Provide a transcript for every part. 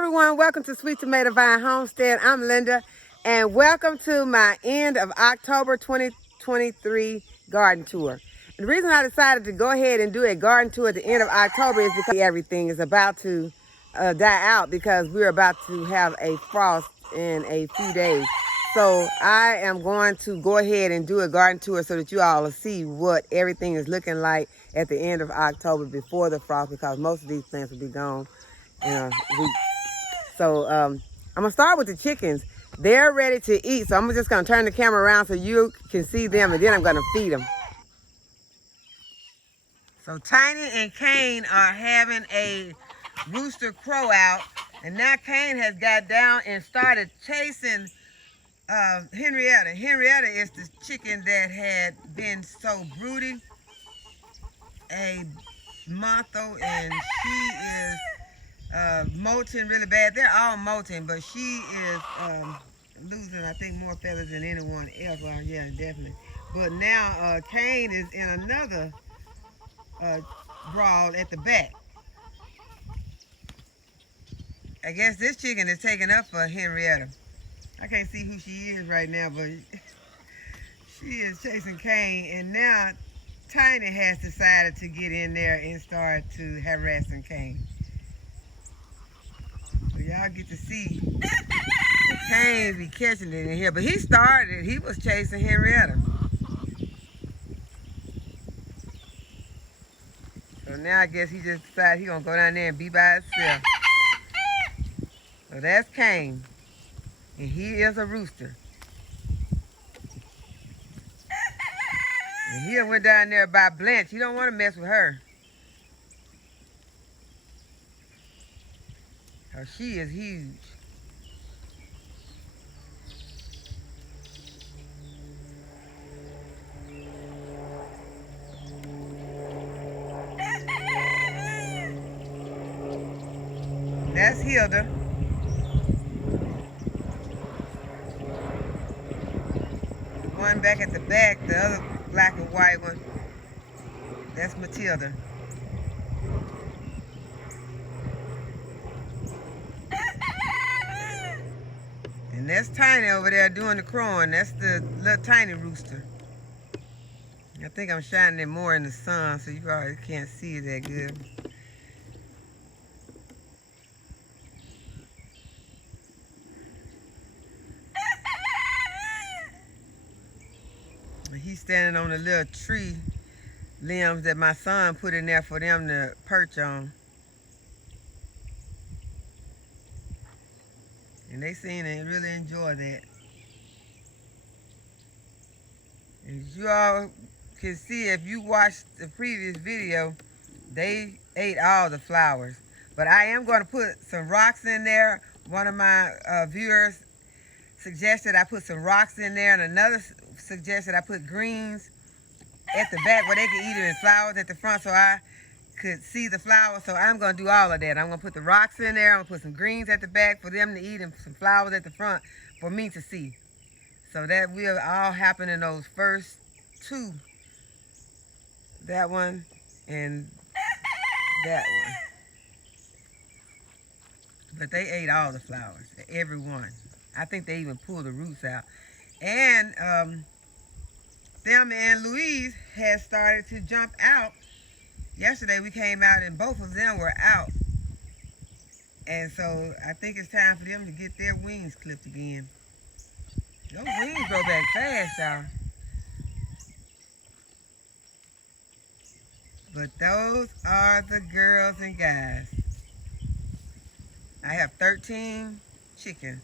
everyone, welcome to Sweet Tomato Vine Homestead. I'm Linda, and welcome to my end of October 2023 garden tour. And the reason I decided to go ahead and do a garden tour at the end of October is because everything is about to die out because we're about to have a frost in a few days. So I am going to go ahead and do a garden tour so that you all will see what everything is looking like at the end of October before the frost, because most of these plants will be gone in a week. So I'm gonna start with the chickens. They're ready to eat, so I'm just gonna turn the camera around so you can see them, and then I'm gonna feed them. So Tiny and Kane are having a rooster crow out, and now Kane has got down and started chasing Henrietta. Henrietta is the chicken that had been so broody a month ago, and she is molting really bad. They're all molting, but she is losing, I think, more feathers than anyone else. Well, yeah, definitely. But now Kane is in another brawl at the back. I guess this chicken is taking up for Henrietta. I can't see who she is right now, but she is chasing Kane, and now Tiny has decided to get in there and start to harassing Kane. So y'all get to see that Kane be catching it in here, but he started. He was chasing Henrietta. So now I guess he just decided he's gonna go down there and be by himself. So that's Kane, and he is a rooster. And he went down there by Blanche. He don't want to mess with her. Oh, she is huge. That's Hilda. The one back at the back, the other black and white one, that's Matilda. And that's Tiny over there doing the crowing. That's the little tiny rooster. I think I'm shining it more in the sun, so you probably can't see it that good. He's standing on the little tree limbs that my son put in there for them to perch on. And they seem to really enjoy that. As you all can see, if you watched the previous video, they ate all the flowers. But I am going to put some rocks in there. One of my viewers suggested I put some rocks in there, and another suggested I put greens at the back where they could eat it, and flowers at the front so I could see the flowers. So I'm going to do all of that. I'm going to put the rocks in there. I'm going to put some greens at the back for them to eat, and some flowers at the front for me to see. So that will all happen in those first two. That one and that one. But they ate all the flowers, every one. I think they even pulled the roots out. And Thelma and Louise has started to jump out. Yesterday we came out and both of them were out. And so I think it's time for them to get their wings clipped again. Those wings grow back fast, y'all. But those are the girls and guys. I have 13 chickens,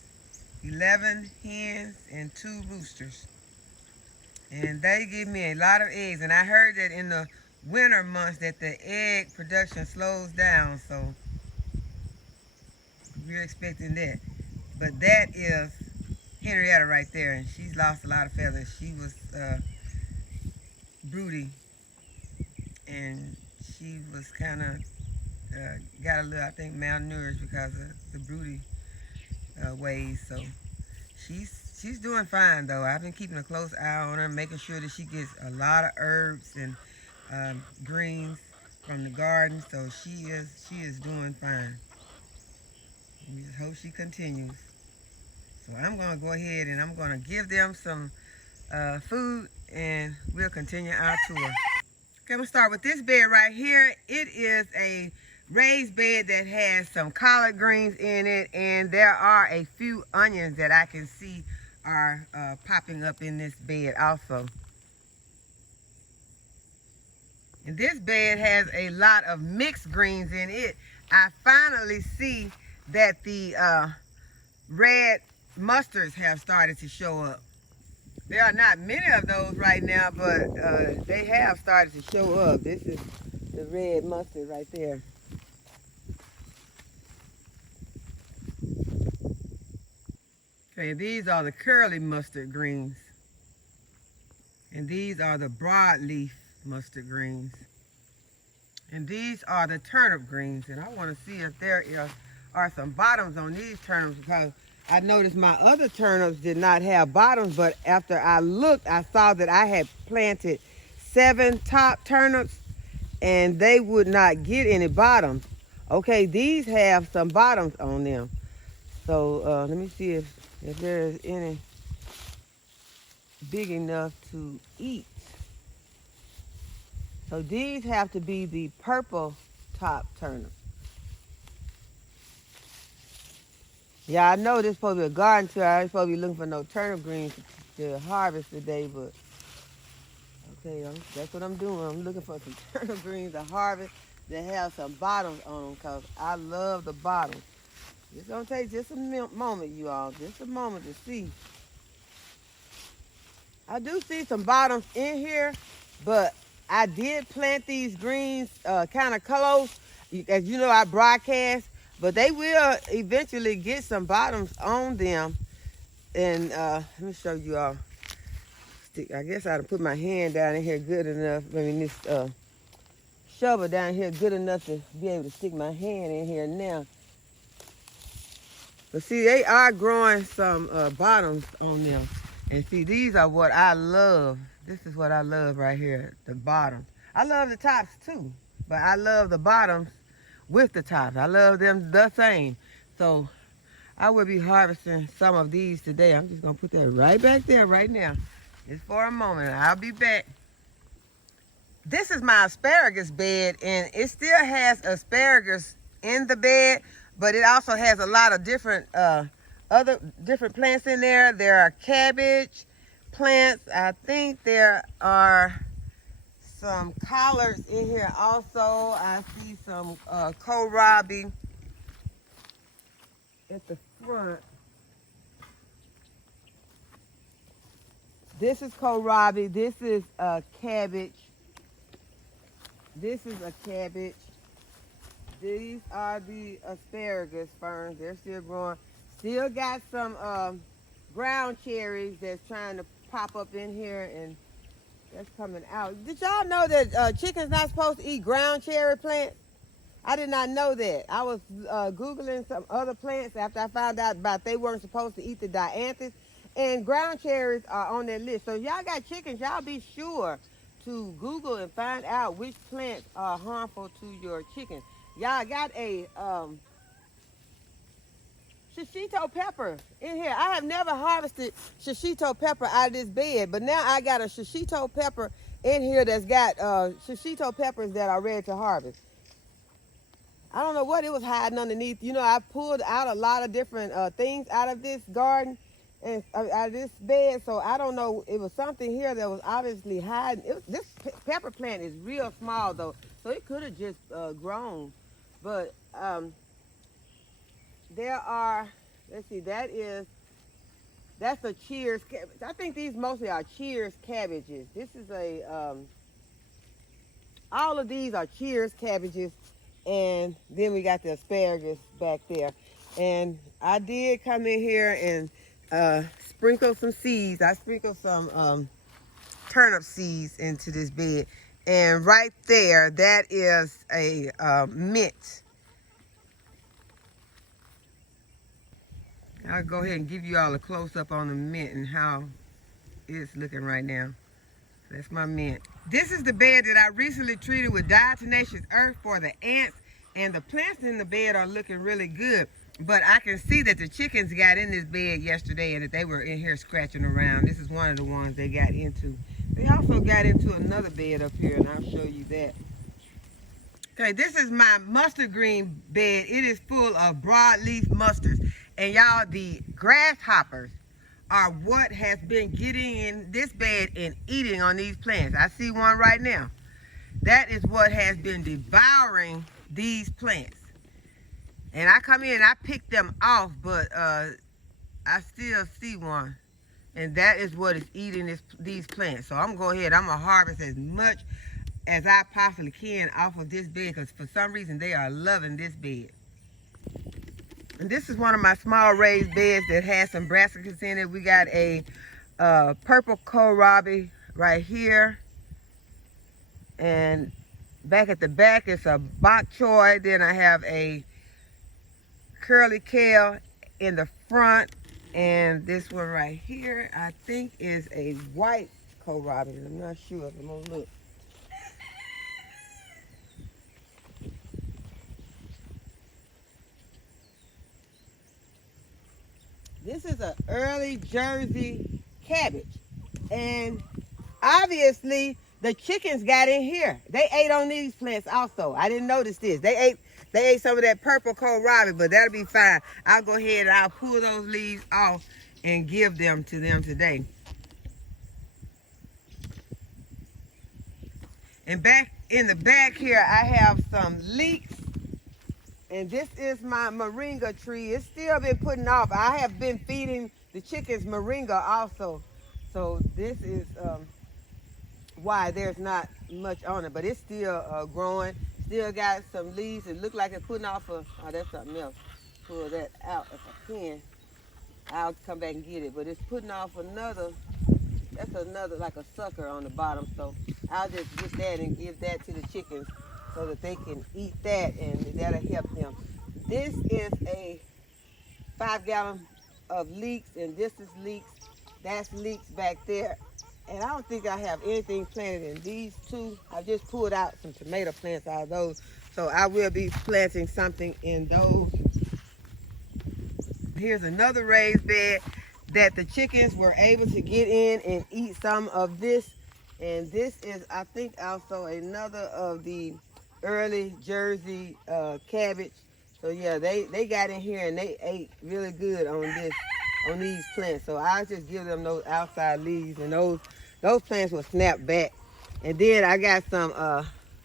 11 hens, and 2 roosters. And they give me a lot of eggs. And I heard that in the winter months that the egg production slows down. So we're expecting that. But that is Henrietta right there. And she's lost a lot of feathers. She was broody. And she was kind of got a little, I think, malnourished because of the broody ways. So she's doing fine though. I've been keeping a close eye on her, making sure that she gets a lot of herbs and greens from the garden. So she is doing fine. We just hope she continues. So I'm going to go ahead and I'm going to give them some food and we'll continue our tour. Okay, I'm going to start with this bed right here. It is a raised bed that has some collard greens in it, and there are a few onions that I can see are popping up in this bed also. And this bed has a lot of mixed greens in it. I finally see that the red mustards have started to show up. There are not many of those right now, but they have started to show up. This is the red mustard right there. Okay, these are the curly mustard greens. And these are the broadleaf mustard greens. And these are the turnip greens. And I want to see if there are some bottoms on these turnips, because I noticed my other turnips did not have bottoms, but after I looked, I saw that I had planted 7 top turnips and they would not get any bottoms. Okay, these have some bottoms on them. So let me see if there's any big enough to eat. So these have to be the purple top turnip. Yeah, I know this is supposed to be a garden tour. I ain't supposed to be looking for no turnip greens to harvest today, but okay, that's what I'm doing. I'm looking for some turnip greens to harvest that have some bottoms on them, because I love the bottoms. It's going to take just a moment, you all, just a moment to see. I do see some bottoms in here, but I did plant these greens kind of close. As you know, I broadcast, but they will eventually get some bottoms on them. And let me show you all. I guess I ought to put my hand down in here good enough. I mean, this shovel down here good enough to be able to stick my hand in here now. But see, they are growing some bottoms on them. And see, these are what I love. This is what I love right here, the bottoms. I love the tops too, but I love the bottoms with the tops. I love them the same. So I will be harvesting some of these today. I'm just gonna put that right back there right now. Just for a moment, I'll be back. This is my asparagus bed, and it still has asparagus in the bed, but it also has a lot of different other different plants in there. There are cabbage plants. I think there are some collards in here also. I see some kohlrabi at the front. This is kohlrabi. This is cabbage. This is a cabbage. These are the asparagus ferns. They're still growing. Still got some ground cherries that's trying to pop up in here, and that's coming out. Did y'all know that chickens not supposed to eat ground cherry plants? I did not know that. I was Googling some other plants after I found out about they weren't supposed to eat the dianthus, and ground cherries are on that list. So y'all got chickens, y'all be sure to Google and find out which plants are harmful to your chickens. Y'all got a shishito pepper in here. I have never harvested shishito pepper out of this bed, but now I got a shishito pepper in here that's got shishito peppers that are ready to harvest. I don't know what it was hiding underneath. You know, I pulled out a lot of different things out of this garden and out of this bed, so I don't know. It was something here that was obviously hiding. This pepper plant is real small though, so it could have just grown. But there are, let's see, that's a Cheers. I think these mostly are Cheers cabbages. This is all of these are Cheers cabbages. And then we got the asparagus back there. And I did come in here and sprinkle some seeds. I sprinkled some turnip seeds into this bed. And right there, that is a mint. I'll go ahead and give you all a close-up on the mint and how it's looking right now. That's my mint. This is the bed that I recently treated with diatomaceous earth for the ants, and the plants in the bed are looking really good. But I can see that the chickens got in this bed yesterday and that they were in here scratching around. This is one of the ones they got into. They also got into another bed up here, and I'll show you that. Okay, this is my mustard green bed. It is full of broadleaf mustards. And y'all, the grasshoppers are what has been getting in this bed and eating on these plants. I see one right now. That is what has been devouring these plants. And I come in and I pick them off, but I still see one. And that is what is eating these plants. So I'm going to go ahead, I'm going to harvest as much as I possibly can off of this bed, because for some reason they are loving this bed. And this is one of my small raised beds that has some brassicas in it. We got a purple kohlrabi right here. And back at the back it's a bok choy. Then I have a curly kale in the front. And this one right here I think is a white kohlrabi. I'm not sure. I'm going to look. This is an early Jersey cabbage. And obviously the chickens got in here. They ate on these plants also. I didn't notice this. They ate some of that purple kohlrabi, but that'll be fine. I'll go ahead and I'll pull those leaves off and give them to them today. And back in the back here, I have some leeks. And this is my moringa tree. It's still been putting off. I have been feeding the chickens moringa also. So this is why there's not much on it. But it's still growing. Still got some leaves. It looks like it's putting off oh, that's something else. Pull that out if I can. I'll come back and get it. But it's putting off another, that's another like a sucker on the bottom. So I'll just get that and give that to the chickens, so that they can eat that, and that'll help them. This is a 5-gallon of leeks, and this is leeks. That's leeks back there. And I don't think I have anything planted in these two. I just pulled out some tomato plants out of those. So I will be planting something in those. Here's another raised bed that the chickens were able to get in and eat some of this. And this is, I think, also another of the early Jersey cabbage. So yeah, they got in here and they ate really good on these plants. So I'll just give them those outside leaves, and those plants will snap back. And then I got some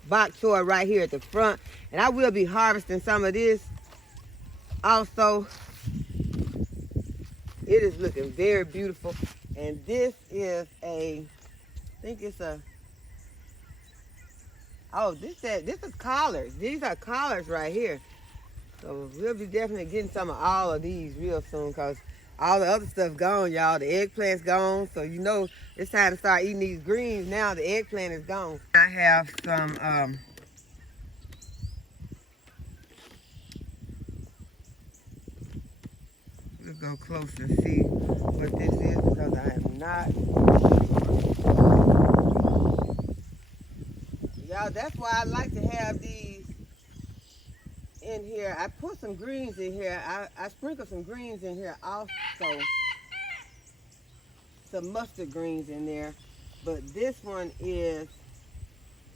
bok choy right here at the front, and I will be harvesting some of this also. It is looking very beautiful. And this is I think it's a, oh, this is collards. These are collards right here. So we'll be definitely getting some of all of these real soon, because all the other stuff gone, y'all. The eggplant's gone. So you know it's time to start eating these greens now. The eggplant is gone. I have some we'll go close and see what this is, because I am not. Y'all, that's why I like to have these in here. I put some greens in here. I sprinkle some greens in here also. Some mustard greens in there. But this one is,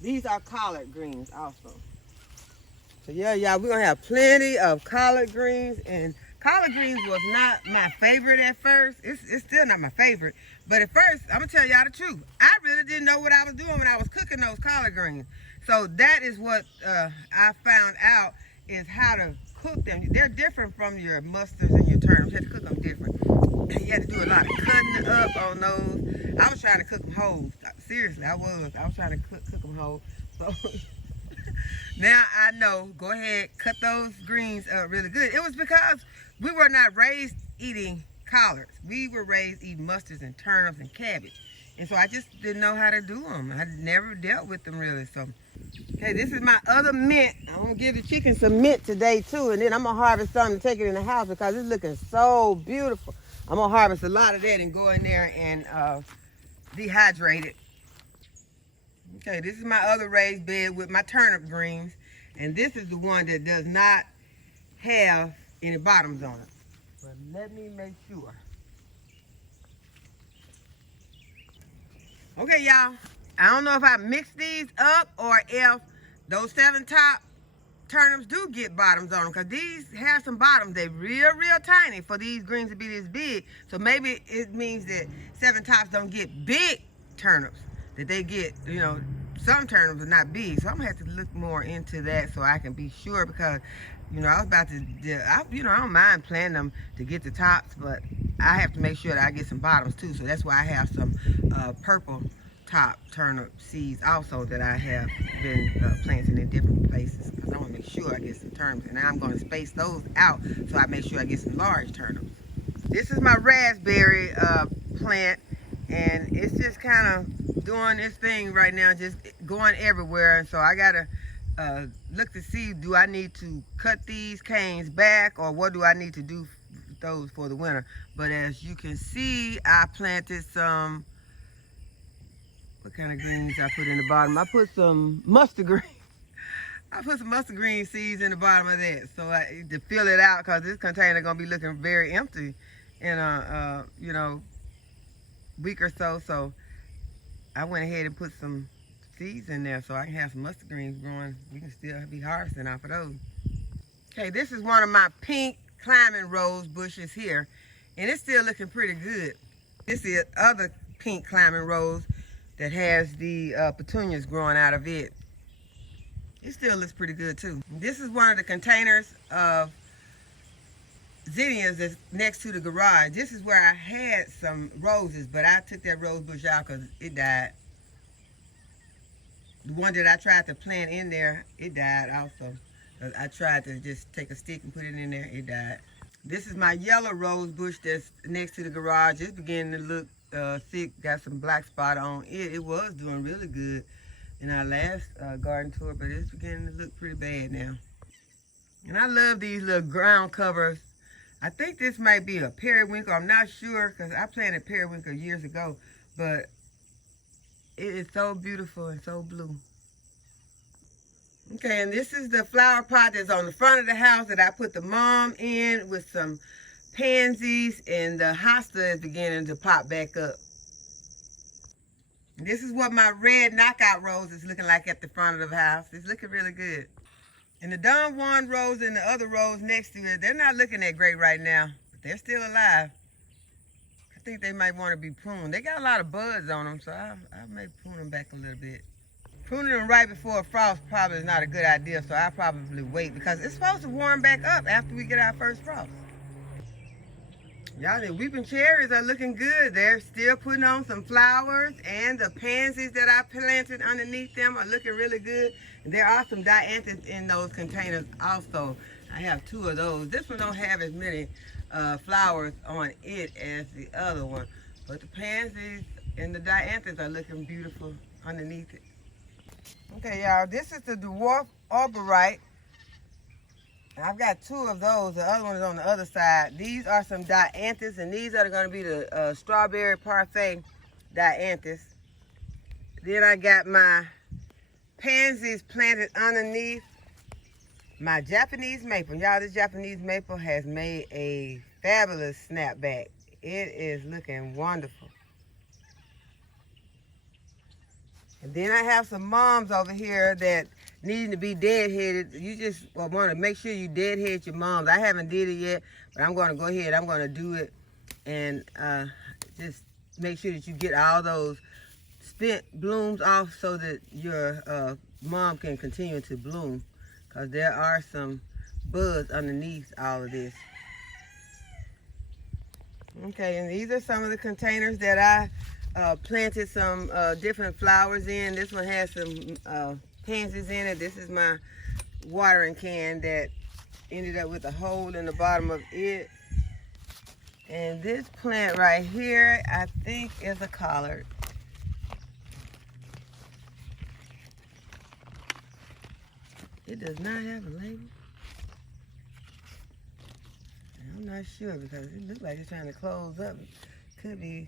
these are collard greens also. So yeah, y'all, we're going to have plenty of collard greens. And collard greens was not my favorite at first. It's still not my favorite. But at first, I'm going to tell y'all the truth. I really didn't know what I was doing when I was cooking those collard greens. So that is what I found out, is how to cook them. They're different from your mustards and your turnips. You have to cook them different. You had to do a lot of cutting up on those. I was trying to cook them whole. Seriously, I was trying to cook them whole. So now I know, go ahead, cut those greens up really good. It was because we were not raised eating collards. We were raised eating mustards and turnips and cabbage. And so I just didn't know how to do them. I never dealt with them really. So, okay, this is my other mint. I'm going to give the chicken some mint today too. And then I'm going to harvest some to take it in the house, because it's looking so beautiful. I'm going to harvest a lot of that and go in there and dehydrate it. Okay, this is my other raised bed with my turnip greens. And this is the one that does not have any bottoms on it. But let me make sure. Okay, y'all. I don't know if I mixed these up or if those 7 top turnips do get bottoms on them, because these have some bottoms. They're real tiny for these greens to be this big. So maybe it means that 7 tops don't get big turnips, that they get, you know, some turnips are not big. So I'm gonna have to look more into that so I can be sure, because, you know, I was about to, you know, I don't mind planting them to get the tops, but I have to make sure that I get some bottoms too. So that's why I have some purple top turnip seeds also that I have been planting in different places, because I want to make sure I get some turnips, and I'm going to space those out so I make sure I get some large turnips. This is my raspberry plant, and it's just kind of doing its thing right now, just going everywhere. And so I gotta look to see, do I need to cut these canes back, or what do I need to do those for the winter. But as you can see, I planted some, what kind of greens I put in the bottom? I put some mustard green. I put some mustard green seeds in the bottom of that, so to fill it out, because this container gonna be looking very empty in a you know, week or so. So I went ahead and put some seeds in there so I can have some mustard greens growing. We can still be harvesting off of those. Okay, this is one of my pink climbing rose bushes here, and it's still looking pretty good. This is other pink climbing rose that has the petunias growing out of it. It still looks pretty good too. This is one of the containers of zinnias that's next to the garage. This is where I had some roses, but I took that rose bush out because it died. The one that I tried to plant in there, it died also. I tried to just take a stick and put it in there, it died. This is my yellow rose bush that's next to the garage. It's beginning to look thick, got some black spot on it. It was doing really good in our last garden tour, but it's beginning to look pretty bad now. And I love these little ground covers. I think this might be a periwinkle. I'm not sure, because I planted periwinkle years ago, but it is so beautiful and so blue. Okay, and this is the flower pot that's on the front of the house that I put the mom in with some pansies, and the hosta is beginning to pop back up. This is what my red knockout rose is looking like at the front of the house. It's looking really good. And the Don Juan rose and the other rose next to it, they're not looking that great right now, but they're still alive. I think they might want to be pruned. They got a lot of buds on them, so I may prune them back a little bit. Pruning them right before a frost probably is not a good idea, so I'll probably wait, because it's supposed to warm back up after we get our first frost. Y'all, the weeping cherries are looking good. They're still putting on some flowers, and the pansies that I planted underneath them are looking really good. And there are some dianthus in those containers also. I have 2 of those. This one don't have as many flowers on it as the other one, but the pansies and the dianthus are looking beautiful underneath it. Okay, y'all, this is the dwarf arborite. I've got 2 of those. The other one is on the other side. These are some dianthus, and these are going to be the strawberry parfait dianthus. Then I got my pansies planted underneath my Japanese maple. Y'all, this Japanese maple has made a fabulous snapback. It is looking wonderful. And then I have some moms over here that need to be deadheaded. You just want to make sure you deadhead your moms. I haven't did it yet, but I'm going to go ahead. I'm going to do it, and just make sure that you get all those spent blooms off so that your mom can continue to bloom, because there are some buds underneath all of this. Okay, and these are some of the containers that I planted some different flowers in. This one has some pansies in it. This is my watering can that ended up with a hole in the bottom of it. And this plant right here, I think is a collard. It does not have a label. I'm not sure, because it looks like it's trying to close up. Could be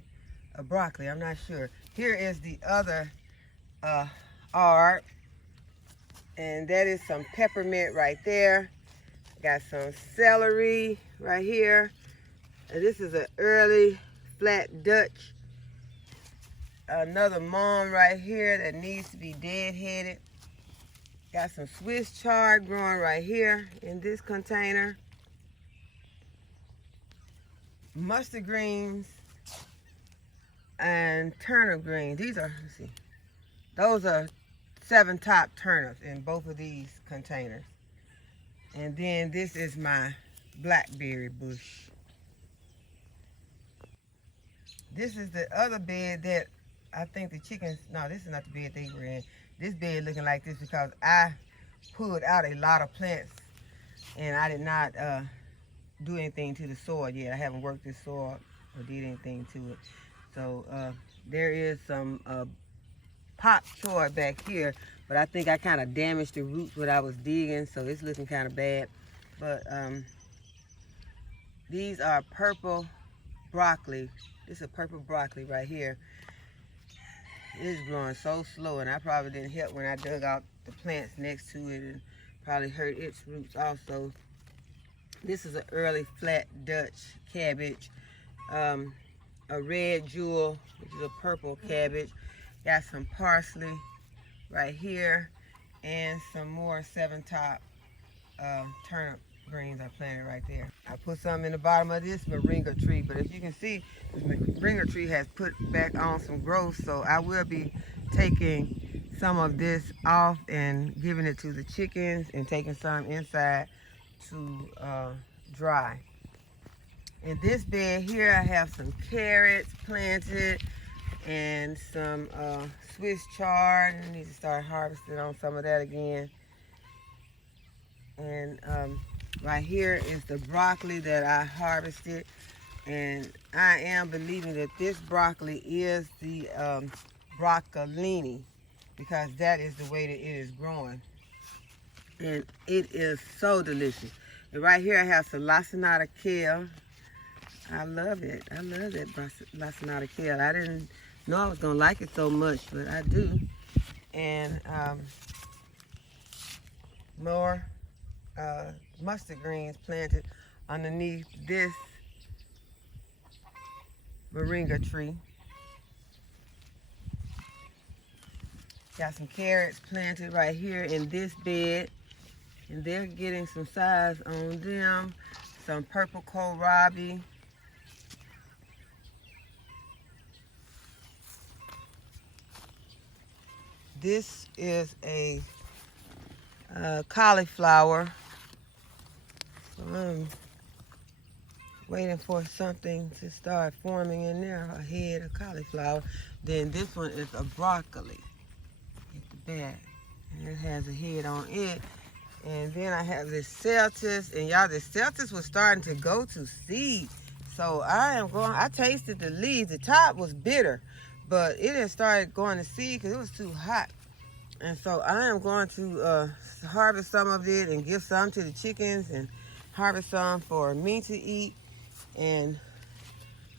a broccoli, I'm not sure. Here is the other art, and that is some peppermint right there. Got some celery right here. And this is an early flat Dutch. Another mom right here that needs to be deadheaded. Got some Swiss chard growing right here in this container. Mustard greens and turnip greens. These are, let's see, those are 7 top turnips in both of these containers. And then this is my blackberry bush. This is the other bed that I think the chickens, no, this is not the bed they were in. This bed looking like this because I pulled out a lot of plants and I did not do anything to the soil yet. I haven't worked this soil or did anything to it. So there is some pop choy back here, but I think I kind of damaged the roots when I was digging, so it's looking kind of bad. But these are purple broccoli. This is a purple broccoli right here. It's growing so slow, and I probably didn't help when I dug out the plants next to it and probably hurt its roots also. This is an early flat Dutch cabbage, a red jewel, which is a purple cabbage. Got some parsley right here and some more 7 top turnip greens I planted right there. I put some in the bottom of this moringa tree, but as you can see, the moringa tree has put back on some growth, so I will be taking some of this off and giving it to the chickens and taking some inside to dry. In this bed here, I have some carrots planted and some Swiss chard. I need to start harvesting on some of that again. And right here is the broccoli that I harvested. And I am believing that this broccoli is the broccolini because that is the way that it is growing. And it is so delicious. And right here I have some lacinato kale. I love it. I love that lacinato kale. I didn't know I was going to like it so much, but I do. And more mustard greens planted underneath this moringa tree. Got some carrots planted right here in this bed, and they're getting some size on them. Some purple kohlrabi. This is a cauliflower. So I'm waiting for something to start forming in there, a head of cauliflower. Then this one is a broccoli at the back, and it has a head on it. And then I have this celtis, and y'all, the celtis was starting to go to seed. So I tasted the leaves. The top was bitter, but it had started going to seed because it was too hot. And so I am going to harvest some of it and give some to the chickens and harvest some for me to eat. And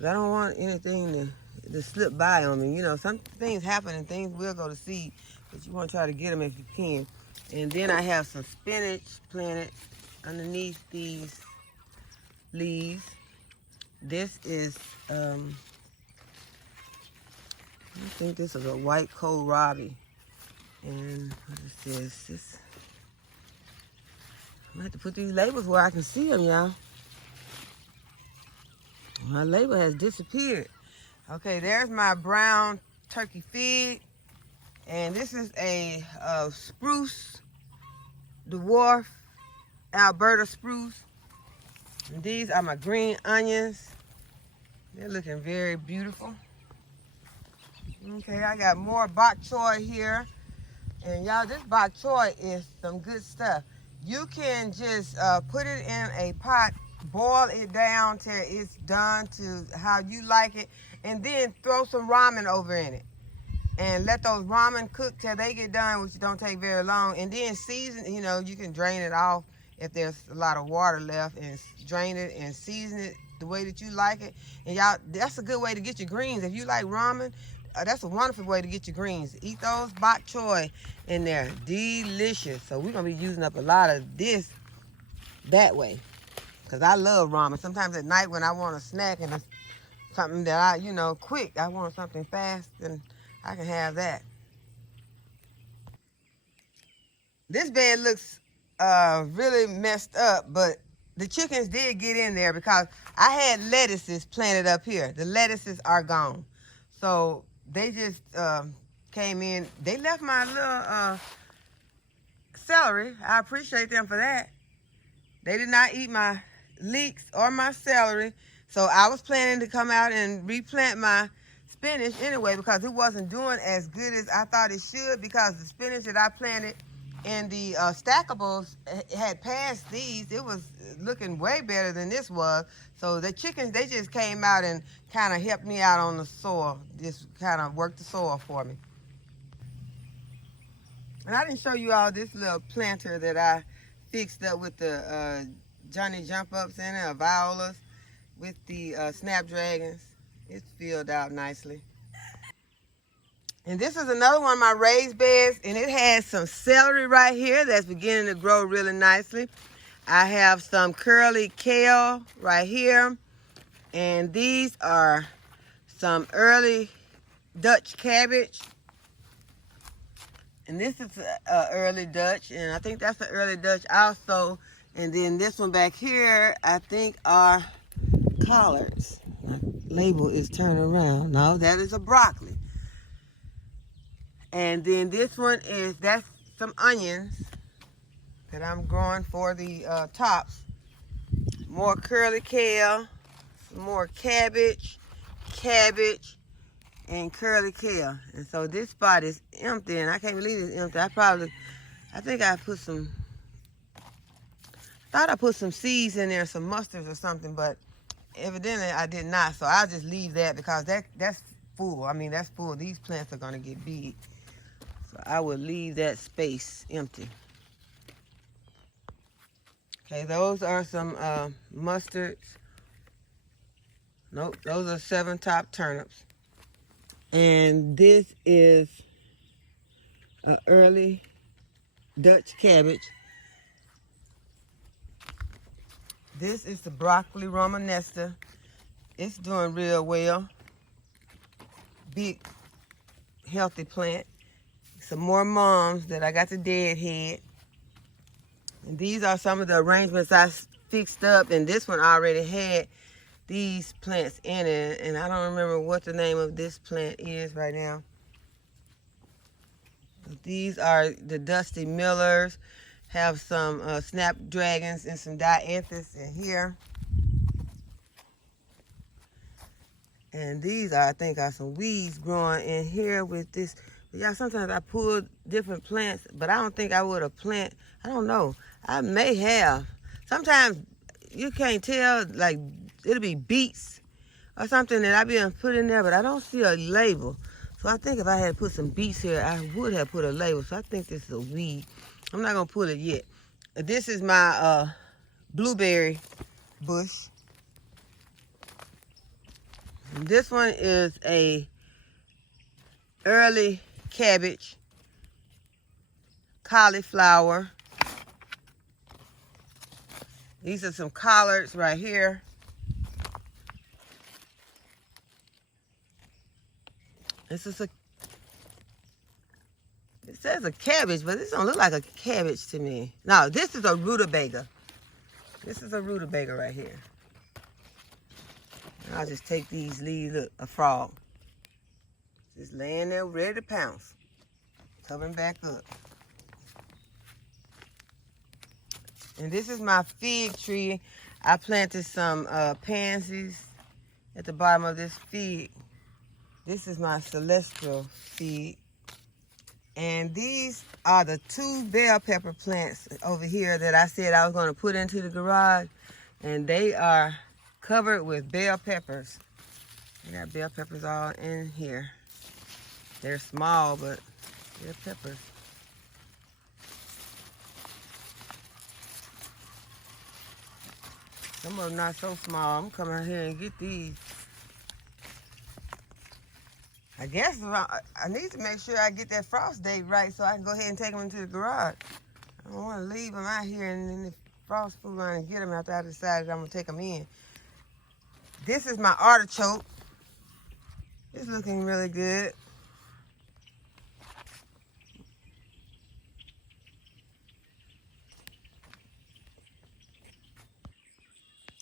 I don't want anything to slip by on me. You know, some things happen and things will go to seed, but you want to try to get them if you can. And then I have some spinach planted underneath these leaves. This is, I think this is a white kohlrabi. And what is this? I'm gonna have to put these labels where I can see them, y'all. My label has disappeared. Okay, there's my brown turkey fig. And this is a spruce, dwarf, Alberta spruce. And these are my green onions. They're looking very beautiful. Okay, I got more bok choy here. And y'all, this bok choy is some good stuff. You can just put it in a pot, boil it down till it's done to how you like it, and then throw some ramen over in it. And let those ramen cook till they get done, which don't take very long. And then season, you know, you can drain it off if there's a lot of water left, and drain it and season it the way that you like it. And y'all, that's a good way to get your greens. If you like ramen, that's a wonderful way to get your greens. Eat those bok choy in there. Delicious. So we're going to be using up a lot of this that way. Because I love ramen. Sometimes at night when I want a snack and something that quick, I want something fast, and I can have that. This bed looks really messed up, but the chickens did get in there because I had lettuces planted up here. The lettuces are gone. So they just came in. They left my little celery. I appreciate them for that. They did not eat my leeks or my celery. So I was planning to come out and replant my spinach anyway because it wasn't doing as good as I thought it should, because the spinach that I planted in the stackables had passed these. It was looking way better than this was. So the chickens, they just came out and kind of helped me out on the soil. Just kind of worked the soil for me. And I didn't show you all this little planter that I fixed up with the Johnny Jump Ups in it, violas, with the snapdragons. It's filled out nicely. And this is another one of my raised beds, and it has some celery right here that's beginning to grow really nicely. I have some curly kale right here, and these are some early Dutch cabbage. And this is early Dutch, and I think that's the early Dutch also. And then this one back here, I think are collards. My label is turned around. No, that is a broccoli. And then this one that's some onions that I'm growing for the tops. More curly kale, some more cabbage, and curly kale. And so this spot is empty, and I can't believe it's empty. I think I put some, thought I put some seeds in there, some mustards or something, but evidently I did not. So I'll just leave that because that's full. I mean, that's full. These plants are gonna get big. So I will leave that space empty. Okay, those are some mustards. Nope, those are 7 top turnips. And this is an early Dutch cabbage. This is the broccoli romanesta. It's doing real well. Big, healthy plant. Some more mums that I got the deadhead. And these are some of the arrangements I fixed up, and this one already had these plants in it, and I don't remember what the name of this plant is right now. But these are the Dusty Millers. Have some snapdragons and some dianthus in here. And these are, I think, are some weeds growing in here with this. But yeah, sometimes I pull different plants, but I don't think I would have planted. I don't know. I may have. Sometimes you can't tell, like, it'll be beets or something that I be put in there, but I don't see a label. So I think if I had put some beets here, I would have put a label. So I think this is a weed. I'm not gonna pull it yet. This is my blueberry bush. And this one is a early cabbage, cauliflower. These are some collards right here. This is it says a cabbage, but this don't look like a cabbage to me. No, this is a rutabaga. This is a rutabaga right here. And I'll just take these leaves, look, a frog. Just laying there ready to pounce. Coming back up. And this is my fig tree. I planted some pansies at the bottom of this fig. This is my celestial fig. And these are the 2 bell pepper plants over here that I said I was going to put into the garage. And they are covered with bell peppers. I got bell peppers all in here. They're small, but they're peppers. Some of them not so small. I'm coming out here and get these. I guess I need to make sure I get that frost date right so I can go ahead and take them into the garage. I don't want to leave them out here and then frost food line and get them after I decided I'm gonna take them in. This is my artichoke. It's looking really good.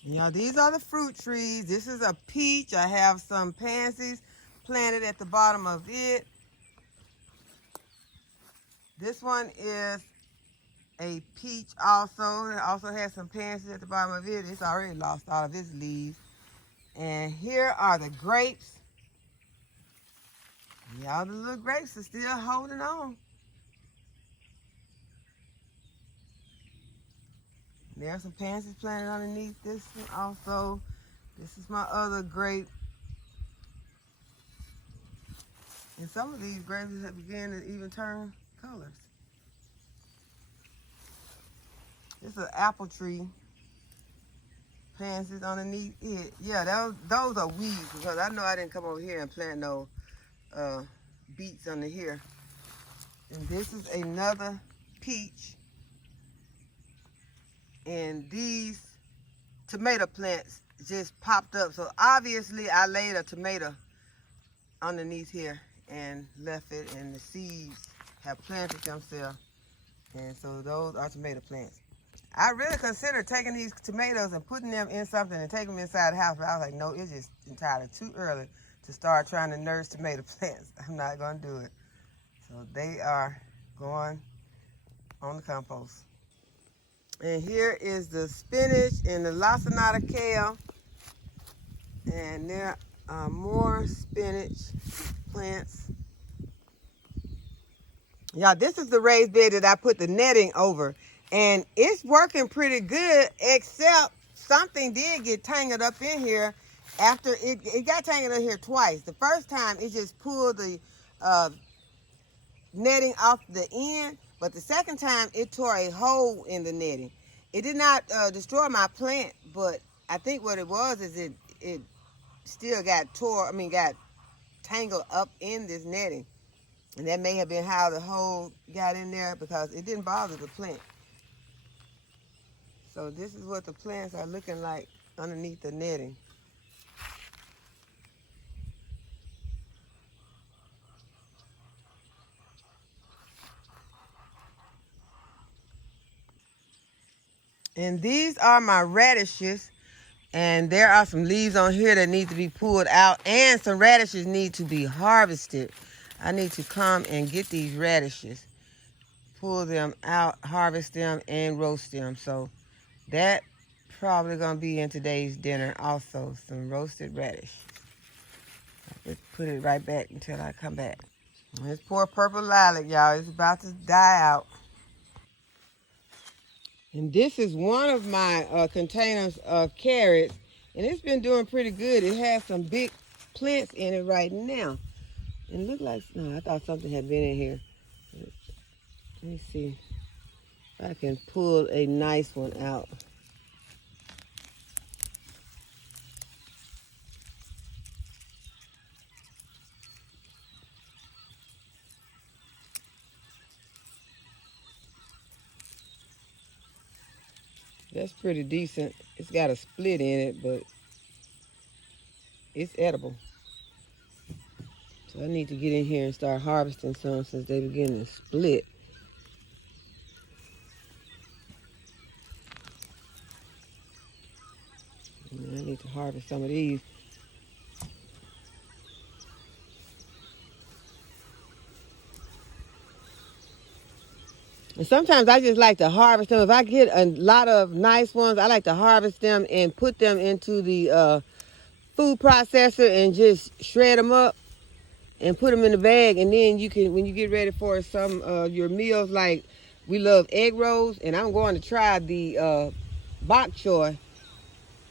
Y'all, these are the fruit trees. This is a peach. I have some pansies planted at the bottom of it. This one is a peach also. It also has some pansies at the bottom of it. It's already lost all of its leaves. And here are the grapes. Y'all, the little grapes are still holding on. There are some pansies planted underneath this one also. This is my other grape. And some of these grapes have begun to even turn colors. This is an apple tree. Pansies underneath it. Yeah, those are weeds because I know I didn't come over here and plant no beets under here. And this is another peach. And these tomato plants just popped up. So obviously I laid a tomato underneath here and left it, and the seeds have planted themselves. And so those are tomato plants. I really considered taking these tomatoes and putting them in something and taking them inside the house, but I was like, no, it's just entirely too early to start trying to nurse tomato plants. I'm not going to do it. So they are going on the compost. And here is the spinach and the lacinato kale. And there are more spinach plants. Y'all, this is the raised bed that I put the netting over. And it's working pretty good, except something did get tangled up in here after it got tangled in here twice. The first time, it just pulled the netting off the end, but the second time, it tore a hole in the netting. It did not destroy my plant, but I think what it was is it still got tangled up in this netting. And that may have been how the hole got in there because it didn't bother the plant. So this is what the plants are looking like underneath the netting. And these are my radishes. And there are some leaves on here that need to be pulled out, and some radishes need to be harvested. I need to come and get these radishes, pull them out, harvest them, and roast them. So that probably gonna be in today's dinner also, some roasted radish. Let's put it right back until I come back. This poor purple lilac, y'all, it's about to die out. And this is one of my containers of carrots, and it's been doing pretty good. It has some big plants in it right now. And it looked like, no, I thought something had been in here. Let me see if I can pull a nice one out. That's pretty decent. It's got a split in it, but it's edible. So I need to get in here and start harvesting some since they begin to split. And I need to harvest some of these. And sometimes I just like to harvest them. If I get a lot of nice ones, I like to harvest them and put them into the food processor and just shred them up and put them in the bag. And then you can, when you get ready for some your meals, like we love egg rolls, and I'm going to try the bok choy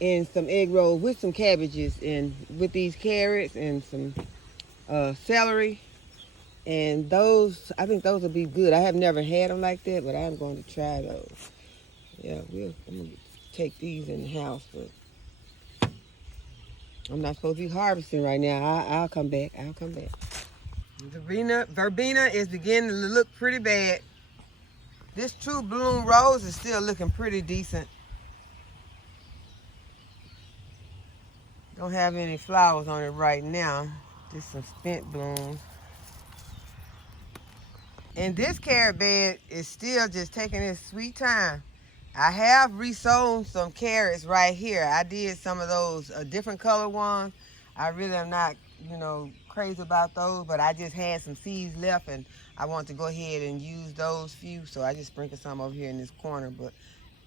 and some egg rolls with some cabbages and with these carrots and some celery. And those, I think those will be good. I have never had them like that, but I'm going to try those. Yeah, I'm going to take these in the house, but I'm not supposed to be harvesting right now. I'll come back. I'll come back. Verbena is beginning to look pretty bad. This True Bloom Rose is still looking pretty decent. Don't have any flowers on it right now. Just some spent blooms. And this carrot bed is still just taking its sweet time. I have resown some carrots right here. I did some of those different color ones. I really am not, crazy about those, but I just had some seeds left and I want to go ahead and use those few. So I just sprinkled some over here in this corner, but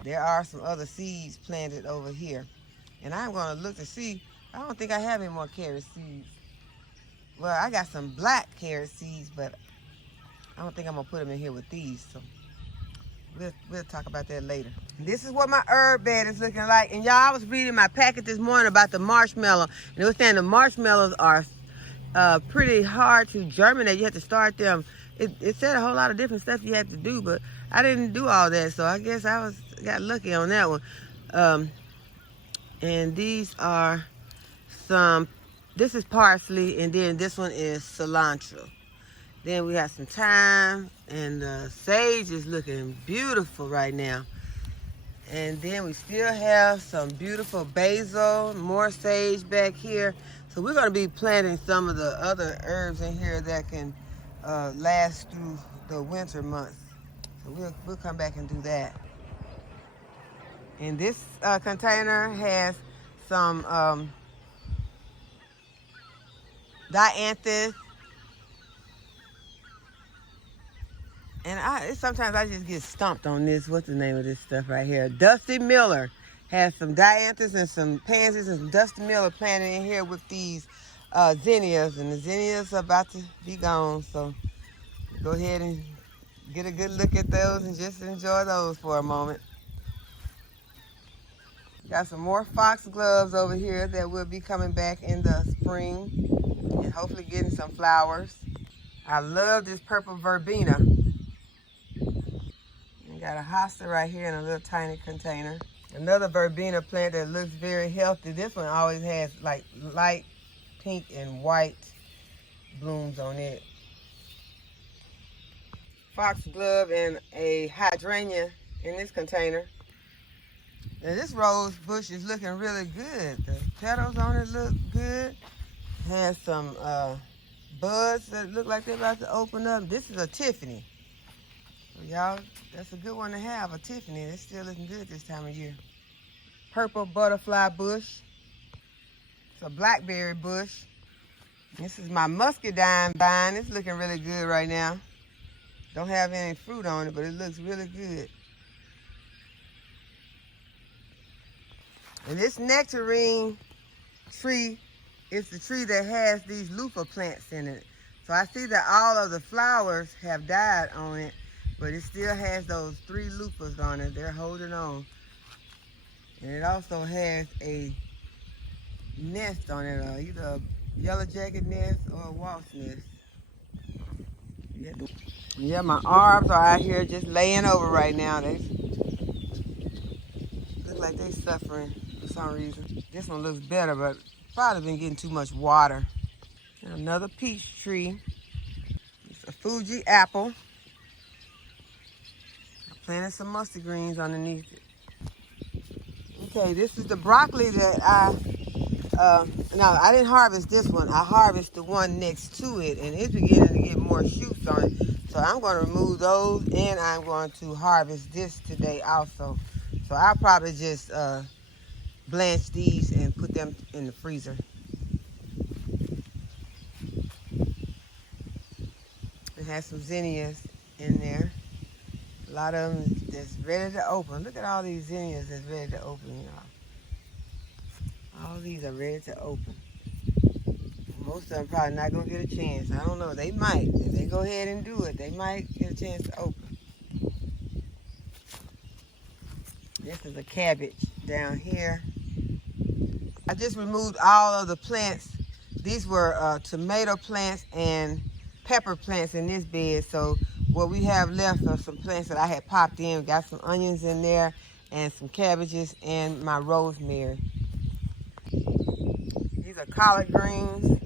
there are some other seeds planted over here. And I'm going to look to see, I don't think I have any more carrot seeds. Well, I got some black carrot seeds, but I don't think I'm going to put them in here with these. So we'll talk about that later. This is what my herb bed is looking like. And y'all, I was reading my packet this morning about the marshmallow. And it was saying the marshmallows are pretty hard to germinate. You have to start them. It said a whole lot of different stuff you had to do, but I didn't do all that. So I guess I got lucky on that one. And these are this is parsley, and then this one is cilantro. Then we have some thyme, and the sage is looking beautiful right now. And then we still have some beautiful basil, more sage back here. So we're going to be planting some of the other herbs in here that can last through the winter months. So we'll come back and do that. And this container has some dianthus. And sometimes I just get stumped on this. What's the name of this stuff right here? Dusty Miller has some dianthus and some pansies and some Dusty Miller planted in here with these zinnias. And the zinnias are about to be gone. So go ahead and get a good look at those and just enjoy those for a moment. Got some more foxgloves over here that will be coming back in the spring and hopefully getting some flowers. I love this purple verbena. Got a hosta right here in a little tiny container. Another verbena plant that looks very healthy. This one always has like light pink and white blooms on it. Foxglove and a hydrangea in this container. And this rose bush is looking really good. The petals on it look good. Has some buds that look like they're about to open up. This is a Tiffany. So y'all, that's a good one to have, a Tiffany. It's still looking good this time of year. Purple butterfly bush. It's a blackberry bush. This is my muscadine vine. It's looking really good right now. Don't have any fruit on it, but it looks really good. And this nectarine tree is the tree that has these loofah plants in it. So I see that all of the flowers have died on it, but it still has those 3 loofahs on it. They're holding on. And it also has a nest on it, either a yellow jacket nest or a wasp nest. Yeah, my arms are out here just laying over right now. They look like they're suffering for some reason. This one looks better, but probably been getting too much water. And another peach tree. It's a Fuji apple. Planted some mustard greens underneath it. Okay, this is the broccoli that no, I didn't harvest this one. I harvested the one next to it, and it's beginning to get more shoots on it. So I'm going to remove those, and I'm going to harvest this today also. So I'll probably just blanch these and put them in the freezer. It has some zinnias in there. A lot of them that's ready to open. Look at all these zinnias that's ready to open, y'all. All these are ready to open. Most of them probably not going to get a chance. I don't know. They might. If they go ahead and do it, they might get a chance to open. This is a cabbage down here. I just removed all of the plants. These were tomato plants and pepper plants in this bed. So what we have left are some plants that I had popped in. Got some onions in there and some cabbages and my rosemary. These are collard greens.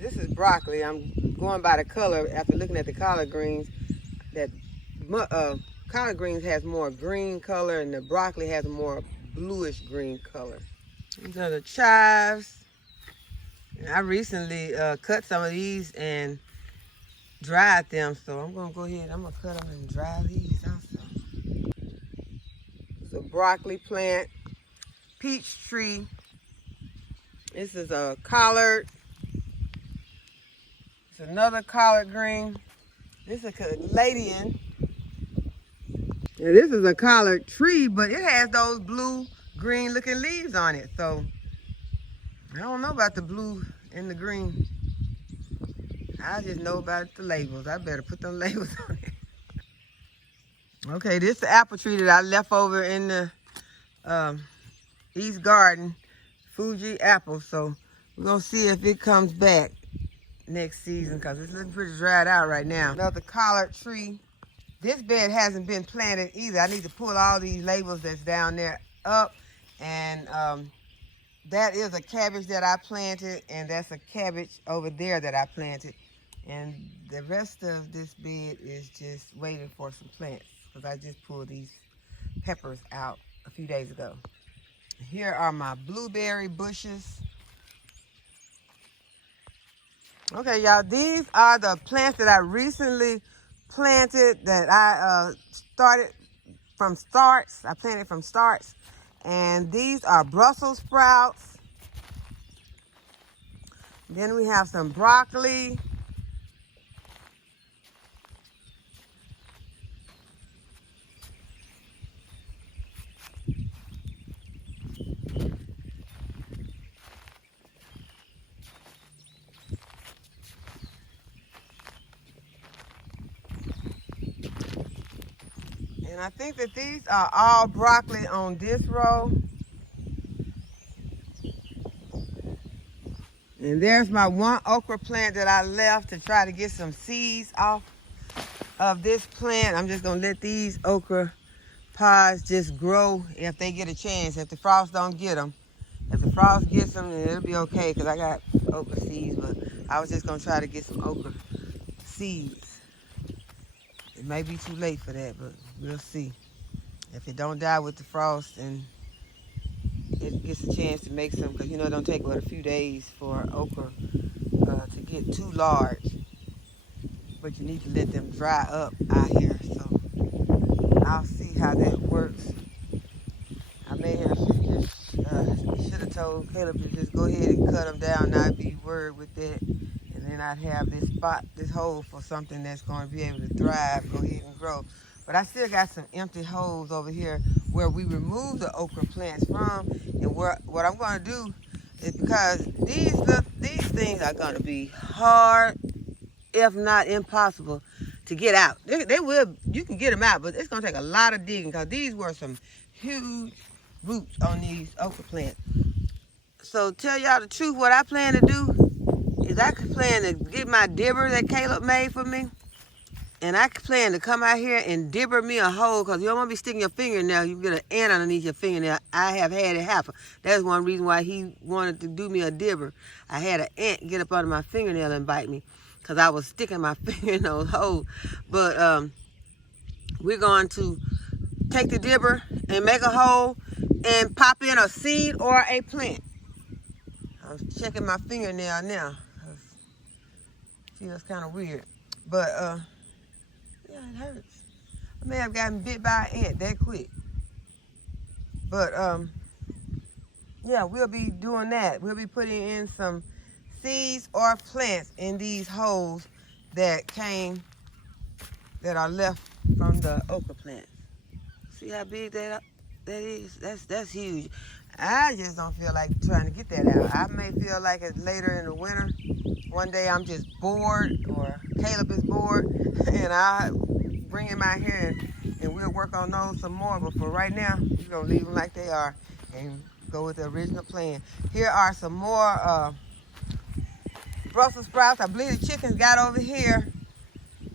This is broccoli. I'm going by the color after looking at the collard greens. That collard greens has more green color, and the broccoli has a more bluish green color. These are the chives. And I recently cut some of these and dried them, so I'm gonna go ahead. I'm gonna cut them and dry these also. It's a broccoli plant, peach tree. This is a collard. It's another collard green. This is a caladian. And this is a collard tree, but it has those blue, green looking leaves on it. So I don't know about the blue and the green. I just know about the labels. I better put them labels on it. Okay, this is the apple tree that I left over in the East Garden, Fuji apple. So we're gonna see if it comes back next season because it's looking pretty dried out right now. Another collard tree. This bed hasn't been planted either. I need to pull all these labels that's down there up. And that is a cabbage that I planted, and that's a cabbage over there that I planted. And the rest of this bed is just waiting for some plants because I just pulled these peppers out a few days ago. Here are my blueberry bushes. Okay, y'all, these are the plants that I recently planted that I started from starts. I planted from starts. And these are Brussels sprouts. Then we have some broccoli. And I think that these are all broccoli on this row. And there's my one okra plant that I left to try to get some seeds off of this plant. I'm just gonna let these okra pods just grow if they get a chance, if the frost don't get them. If the frost gets them, then it'll be okay because I got okra seeds, but I was just gonna try to get some okra seeds. It may be too late for that, but we'll see. If it don't die with the frost and it gets a chance to make some, because you know it don't take but a few days for okra to get too large. But you need to let them dry up out here, so I'll see how that works. I may have should have told Caleb to just go ahead and cut them down, not be worried with that. And then I'd have this spot, this hole for something that's going to be able to thrive, go ahead and grow. But I still got some empty holes over here where we removed the okra plants from. And what I'm going to do is, because these things are going to be hard, if not impossible, to get out. They will, you can get them out, but it's going to take a lot of digging because these were some huge roots on these okra plants. So tell y'all the truth, what I plan to do is I plan to get my dibber that Caleb made for me. And I plan to come out here and dibber me a hole because you don't want to be sticking your fingernail. You get an ant underneath your fingernail. I have had it happen. That's one reason why he wanted to do me a dibber. I had an ant get up under my fingernail and bite me because I was sticking my finger in those holes. But we're going to take the dibber and make a hole and pop in a seed or a plant. I'm checking my fingernail now. Feels kind of weird. But yeah, it hurts. I may have gotten bit by an ant that quick. But yeah, we'll be doing that. We'll be putting in some seeds or plants in these holes that are left from the okra plants. See how big that is? That's huge. I just don't feel like trying to get that out. I may feel like it later in the winter. One day I'm just bored, or Caleb is bored, and I bring him out here and we'll work on those some more. But for right now, we're gonna leave them like they are and go with the original plan. Here are some more Brussels sprouts. I believe the chickens got over here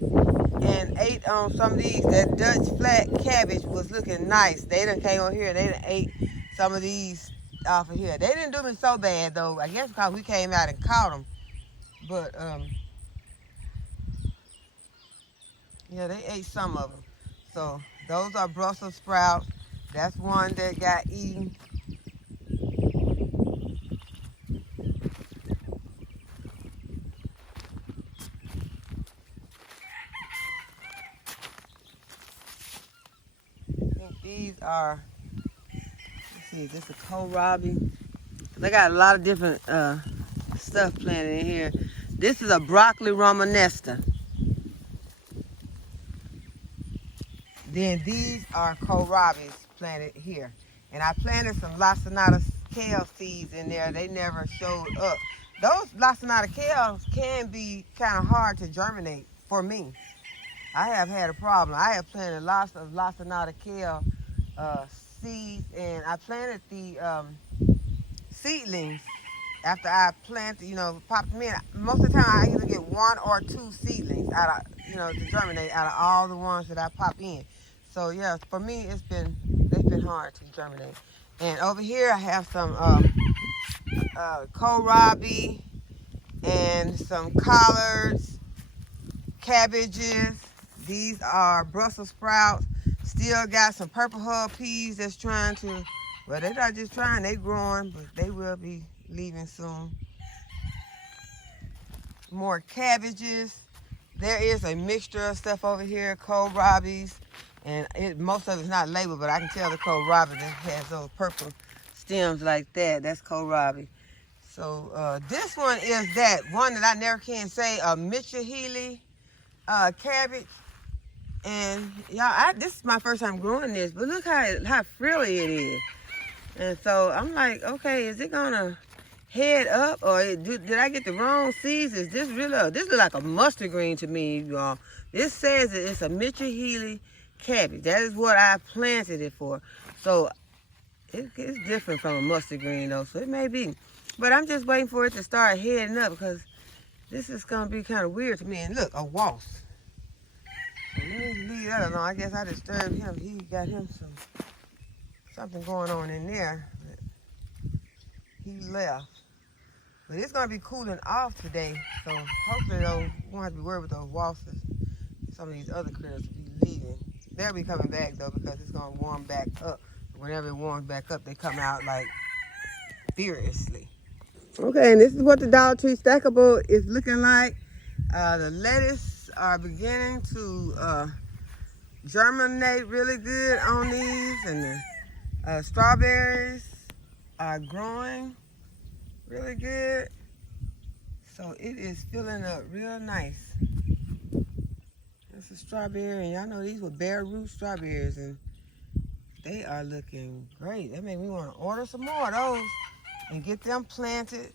and ate on some of these. That Dutch flat cabbage was looking nice. They done came over here and they done ate some of these off of here. They didn't do me so bad though. I guess because we came out and caught them. But yeah, they ate some of them. So those are Brussels sprouts. That's one that got eaten. I think these are, let's see, this is a kohlrabi. They got a lot of different stuff planted in here. This is a broccoli romanesta. Then these are kohlrabis planted here. And I planted some lacinato kale seeds in there. They never showed up. Those lacinato kales can be kind of hard to germinate for me. I have had a problem. I have planted lots of lacinato kale seeds, and I planted the seedlings after I planted, popped them in. Most of the time, I either get 1 or 2 seedlings out of, to germinate out of all the ones that I pop in. So yeah, for me, it's been hard to germinate. And over here, I have some kohlrabi and some collards, cabbages. These are Brussels sprouts. Still got some purple hub peas that's trying to, well, they're not just trying, they growing, but they will be leaving soon. More cabbages. There is a mixture of stuff over here, kohlrabis, and most of it's not labeled, but I can tell the kohlrabi that has those purple stems like that. That's kohlrabi. So this one is that one that I never can say, a Mitchell Healy cabbage. And y'all, this is my first time growing this, but look how frilly it is. And so I'm like, okay, is it gonna head up, or did I get the wrong seeds? Is this really? This looks like a mustard green to me, y'all. This says that it's a Mitchell Healy cabbage. That is what I planted it for. So it's different from a mustard green though, so it may be. But I'm just waiting for it to start heading up because this is gonna be kind of weird to me. And look, a wasp. So let me leave that alone. I guess I disturbed him. He got him something going on in there. He left. But it's going to be cooling off today. So hopefully we won't have to be worried with those wasps. Some of these other critters will be leaving. They'll be coming back though because it's going to warm back up. Whenever it warms back up, they come out like furiously. Okay, and this is what the Dollar Tree stackable is looking like. The lettuce are beginning to germinate really good on these, and the strawberries are growing really good. So it is filling up real nice. It's a strawberry, and y'all know these were bare root strawberries, and they are looking great. That made me want to order some more of those and get them planted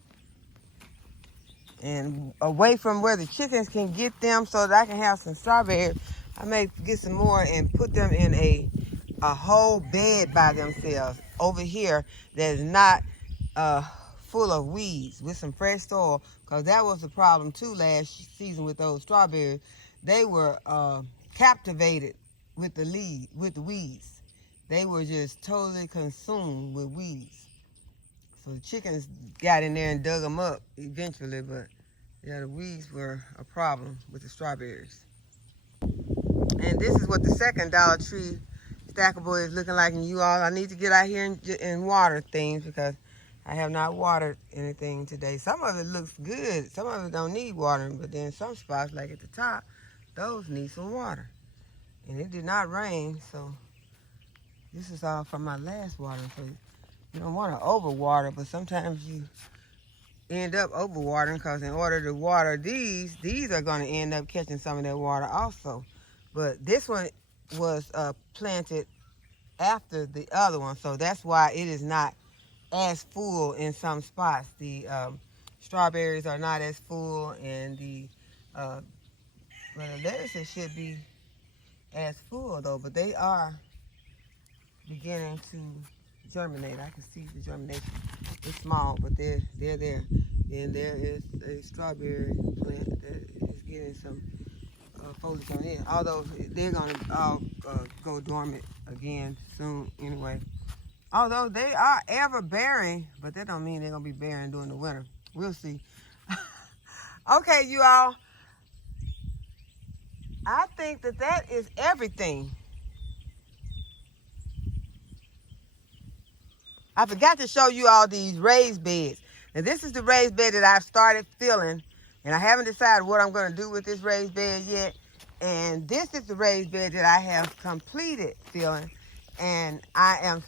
and away from where the chickens can get them so that I can have some strawberries. I may get some more and put them in a whole bed by themselves over here that is not full of weeds, with some fresh soil, because that was the problem too last season with those strawberries. They were captivated with the weeds. They were just totally consumed with weeds. So the chickens got in there and dug them up eventually, but yeah, the weeds were a problem with the strawberries. And this is what the second Dollar Tree stackable is looking like. And you all, I need to get out here and water things because I have not watered anything today. Some of it looks good. Some of it don't need watering, but then some spots, like at the top, those need some water. And it did not rain, so this is all from my last watering place. You don't want to overwater, but sometimes you end up overwatering because in order to water these are going to end up catching some of that water also. But this one was planted after the other one, so that's why it is not as full in some spots. The strawberries are not as full, and the lettuces should be as full though, but they are beginning to germinate. I can see the germination. It's small, but they're there. And there is a strawberry plant that is getting some foliage on it. Although they're gonna all go dormant again soon anyway. Although they are ever bearing, but that don't mean they're gonna be bearing during the winter. We'll see. Okay, you all. I think that is everything I forgot to show you all these raised beds. And this is the raised bed that I've started filling. And I haven't decided what I'm going to do with this raised bed yet. And this is the raised bed that I have completed filling. And I'm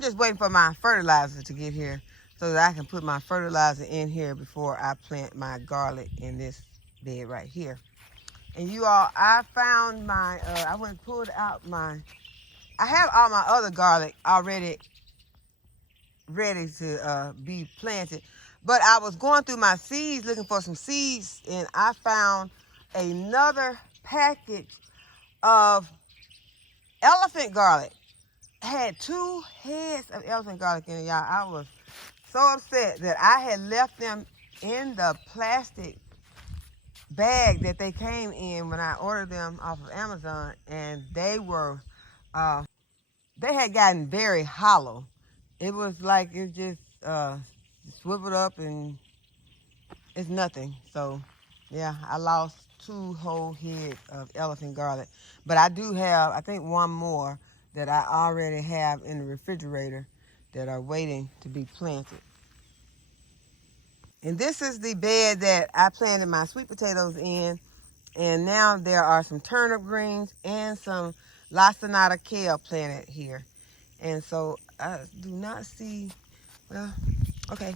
just waiting for my fertilizer to get here so that I can put my fertilizer in here before I plant my garlic in this bed right here. And you all, I found my, I went and pulled out I have all my other garlic already ready to be planted. But I was going through my seeds looking for some seeds, and I found another package of elephant garlic. Had 2 heads of elephant garlic in it, y'all. I was so upset that I had left them in the plastic bag that they came in when I ordered them off of Amazon, and they were they had gotten very hollow. It was like it just swiveled up and it's nothing. So yeah, I lost 2 whole heads of elephant garlic. But I do have, I think, 1 more that I already have in the refrigerator that are waiting to be planted. And this is the bed that I planted my sweet potatoes in. And now there are some turnip greens and some lacinato kale planted here. And so I do not see, well, okay,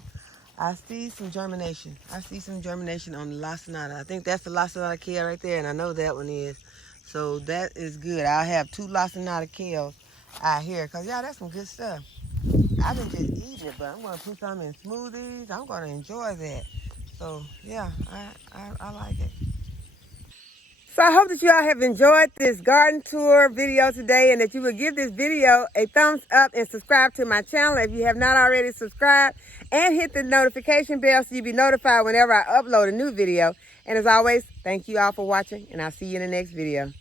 I see some germination. I see some germination on the lacinato. I think that's the lacinato kale right there, and I know that one is. So that is good. I'll have 2 lacinato kales out here, because, yeah, that's some good stuff. I've been just eating it, but I'm going to put some in smoothies. I'm going to enjoy that. So, yeah, I like it. So I hope that you all have enjoyed this garden tour video today, and that you will give this video a thumbs up and subscribe to my channel if you have not already subscribed, and hit the notification bell so you'll be notified whenever I upload a new video. And as always, thank you all for watching, and I'll see you in the next video.